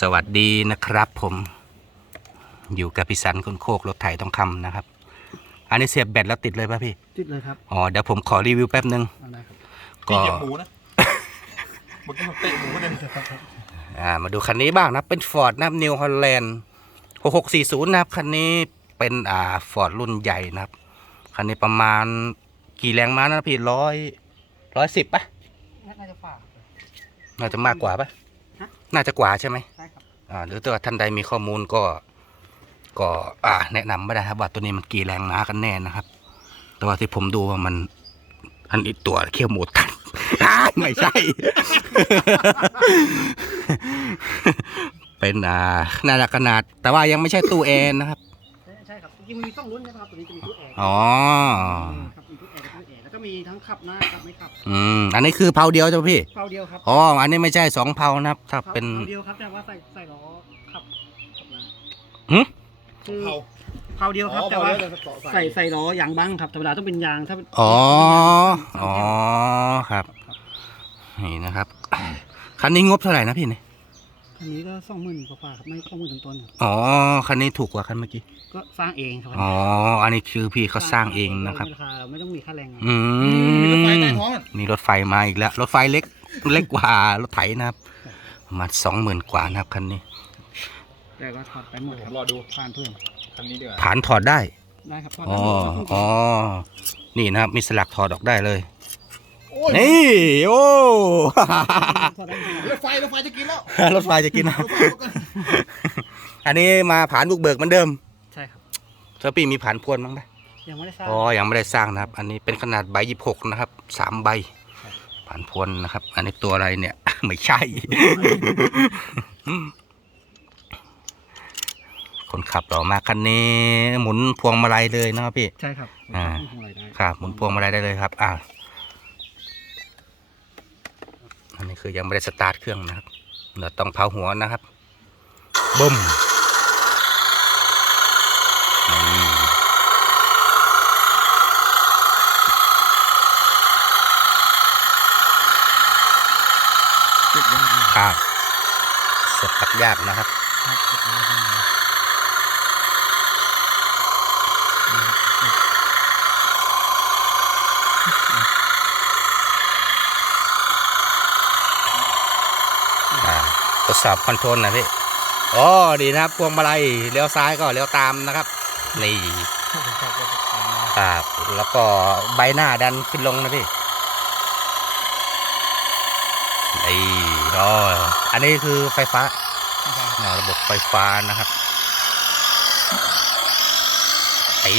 สวัสดีนะครับผมอยู่กับพิสันคนโคกรถไถทองคำนะครับ อันนี้เสียบแบตแล้วติดเลยป่ะพี่ ติดเลยครับ อ๋อเดี๋ยวผมขอรีวิวแป๊บนึงเอาได้ครับก็เหยียบหมูนะเมื่อกี้ผมเตะหมูก็เลยอ่ามาดูคันนี้บ้างนะ เป็น Ford นะครับ New Holland 6640นะครับ คันนี้เป็นอ่า Ford รุ่นใหญ่นะครับ คันนี้ประมาณกี่แรงม้านะพี่ร้อยร้อยสิบป่ะน่าจะฝากน่าจะมากกว่าป่ะฮะ น่าจะกว่าใช่ไหมใช่ครับอ่าหรือถ้าท่านใดมีข้อมูลก็ ก็อ่า แนะนำไม่ได้ครับว่าตัวนี้มันกี่แรงม้ากันแน่นะครับ แต่ว่าที่ผมดูว่ามัน อันอีกตัวเขี้ยวหมูตัน อ้ายไม่ใช่ เป็นอ่าน่าจะขนาด แต่ว่ายังไม่ใช่ตู้แอร์นะครับ ใช่ใช่ครับจริงๆมันมีสองรุ่นนะครับตัวนี้จะมีตู้แอร์อ๋อ ครับ มีตู้แอร์กับตู้แอร์แล้วก็มีทั้งขับหน้ากับไม่ขับอืมอันนี้คือเพาเดียวใช่ไหมพี่เผาเดียวครับอ๋ออันนี้ไม่ใช่สองเพานะครับ ถ้าเป็นเผาเดียวครับแต่ว่าใส่ใส่ล้อขับขับหน้าหึคือเผาเผาเดียวครับแต่ว่าใส่ใส่ล้อยางบังครับธรรมดาต้องเป็นยางถ้าเป็นอ๋ออ๋อครับนี่นะครับคันนี้งบเท่าไหร่นะพี่นี่ คันนี้ก็สองหมื่นกว่าๆครับไม่สองหมื่นต้นๆครับอ๋อคันนี้ถูกกว่าคันเมื่อกี้ ก็สร้างเองครับอ๋อ อันนี้คือพี่เขาสร้างเองนะครับราคาไม่ต้องมีค่าแรงอืมีรถไฟมใต้ท้องอะ มีรถไฟมาอีกแล้ว รถไฟเล็กเล็กกว่ารถไถนะครับประมาณสองหมื่นกว่านะครับคันนี้ แต่ว่าถอดไปหมดผคมรับรอดูผ่านเพื่อนคันนี้ดีกว่า ฐานถอดได้ ได้ครับถอดอ๋อ ได้หมดครับอ๋อ นี่นะครับ มีสลักถอดออกได้เลยโอ้ย นี่โอ้ถอดได้หมดรถไฟรถไฟจะกินแล้วรถไฟจะกินนะรถไฟรถกันอันนี้มาผานบุกเบิกเหมือนเดิมใช่ครับเธอพี่มีผานพวนบ้างไหมยังไม่ได้สร้างอ๋อยังไม่ได้สร้างนะครับ อันนี้เป็นขนาดใบยี่หกนะครับสามใบครับผ่านพวนนะครับ อันนี้ตัวอะไรเนี่ย ไม่ใช่ คนขับเรามากคันนี้ หมุนพวงมาลัยเลยนะครับพี่ใช่ครับอ่าทำอะไรได้ครับหมุนพวงมาลัยได้เลยครับ อ่า อั นนี้คือยังไม่ได้สตาร์ทเครื่องนะครับ เราต้องเผาหัวนะครับบึ้มนี่ครับเสียบปักยากนะครับ ครับเก็บไว้ได้เลย อ่า ทดสอบคอนโทรลนะพี่อ๋อดีนะครับพวงมาลัยเลี้ยวซ้ายก็เลี้ยวตามนะครับ นี่ครับแล้วก็ใบหน้าดันขึ้นลงนะพี่นี่อ๋ออันนี้คือไฟฟ้าระบบไฟฟ้านะครับไอ้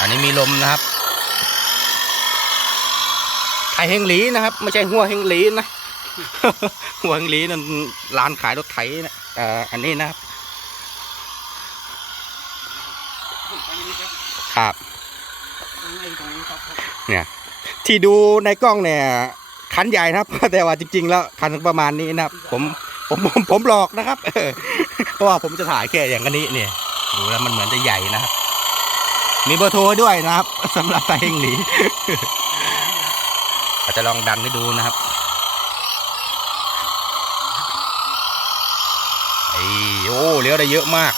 อันนี้มีลมนะครับ เฮงหลีนะครับ ไม่ใช่หัวเฮงหลีนะหัวเฮงหลีนั่นร้านขายรถไถนะเอ่ออันนี้นะครับครับเนี่ยที่ดูในกล้องเนี่ยคันใหญ่นะครับ แต่ว่าจริง ๆ แล้วคันประมาณนี้นะครับ ผมผมผมผมหลอกนะครับเพราะว่าผมจะถ่ายแค่อย่างนี้เนี่ยดูแล้วมันเหมือนจะใหญ่นะครับ มีเบอร์โทรด้วยนะครับสำหรับไทยเฮงหลี อาจจะลองดันให้ดูนะครับไอ้โอ้เลี้ยวได้เยอะมาก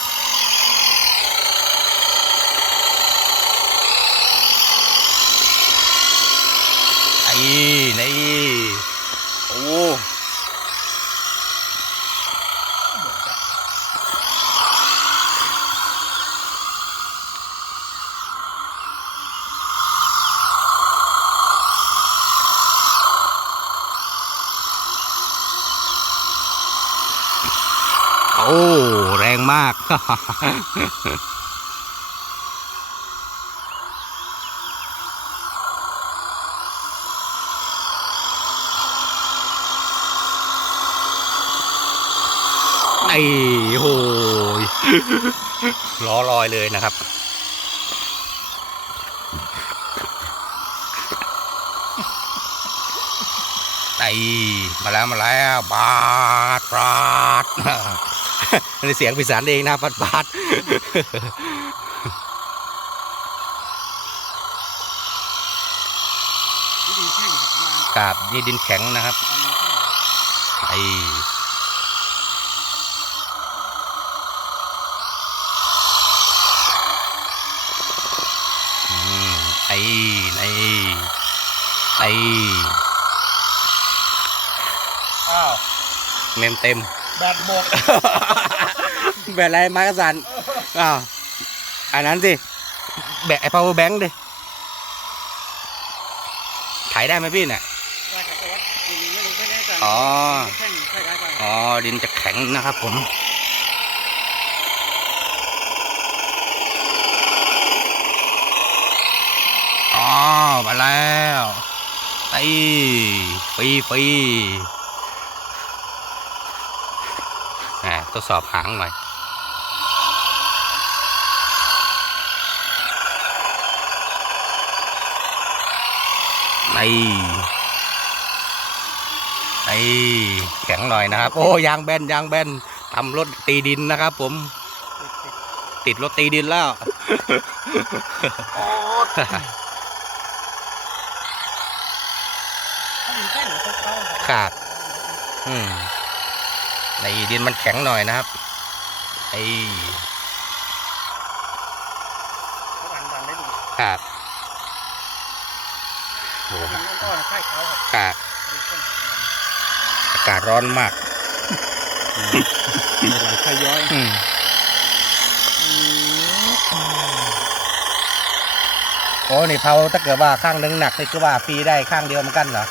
ไอ้นี่โอ้ โอ้ แรงมาก ไอ้โหยล้อลอยเลยนะครับไอ้มาแล้วมาแล้ว บาดบาด นี่เสียงพิสานเองนะบาดบาดวิธีแข่งครับประมาณกาบนี่ดินแข็งนะครับไออืมไอไอไออ้าวเมมเต็ม แบตหมด แบตอะไรไม้กระสันอ้าวอันนั้นสิ แบตไอ้ power bank ดิถ่ายได้ไหมพี่เนี่ยได้ครับแต่ว่าดินไม่รู้ไม่แน่ใจอ๋อแข้งใช่ได้ป่ะอ๋อ ดินจะแข็งนะครับผมอ๋อมาแล้วไอ้ปีปีอ่า ทดสอบหางหน่อยไอ้ไอ้แข็งหน่อยนะครับ โอ้ยางแบนยางแบนทำรถตีดินนะครับ ผม ติดรถตีดินแล้วถ้าดินแข้งหรือเข้าๆขาดอืม ในดินมันแข็งหน่อยนะครับไอ้เขาดันดันได้ดีขาดโอ้ดินก็ใช่เขาครับขาดดินแข้งอากาศร้อนมากไหลขย้อยอืมโอ้นี่เผาถ้าเกิดว่าข้างหนึงหนักนี่คือว่าฟรีได้ข้างเดียวเหมือนกันเหรอ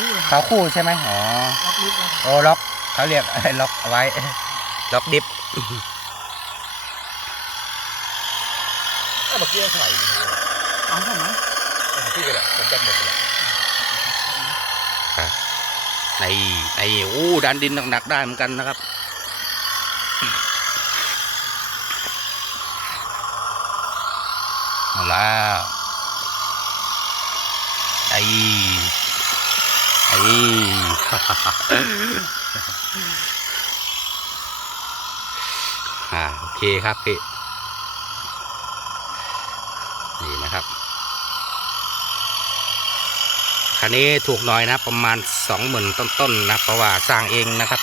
ตัดตัดผู้เลยคเขารับคู่ใช่ไหมอ๋อล็อกลึกเลยครับโอ้ล็อกเขาเรียก ล็อกเอาไว้ ล็อกดิฟเมื่อกี้ถ่ายเอาเข้ามาพี่กันแหละผมจำหมดเลยในไอ้โอ้ดันดินหนักๆได้เหมือนกันนะครับ เอาแล้วไอ้ไอ้อ่าโอเคครับพี่ นี่นะครับ คันนี้ถูกหน่อยนะ ประมาณสองหมื่นต้นๆนะเพราะว่าสร้างเองนะครับ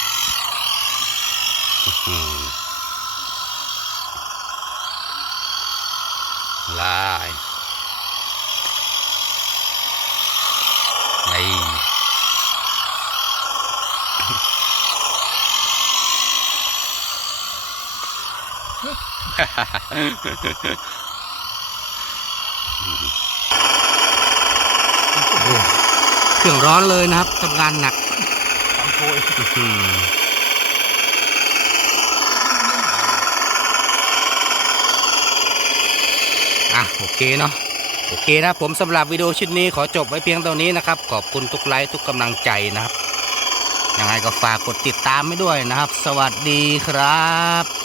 ลายไอ้ เครื่องร้อนเลยนะครับทำงานหนักทำโชยอืมอะโอเคเนาะโอเคนะผมสำหรับวิดีโอชิ้นนี้ขอจบไว้เพียงเท่านี้นะครับ ขอบคุณทุกไลค์ทุกกำลังใจนะครับยังไงก็ฝากกดติดตามไม่ด้วยนะครับ สวัสดีครับ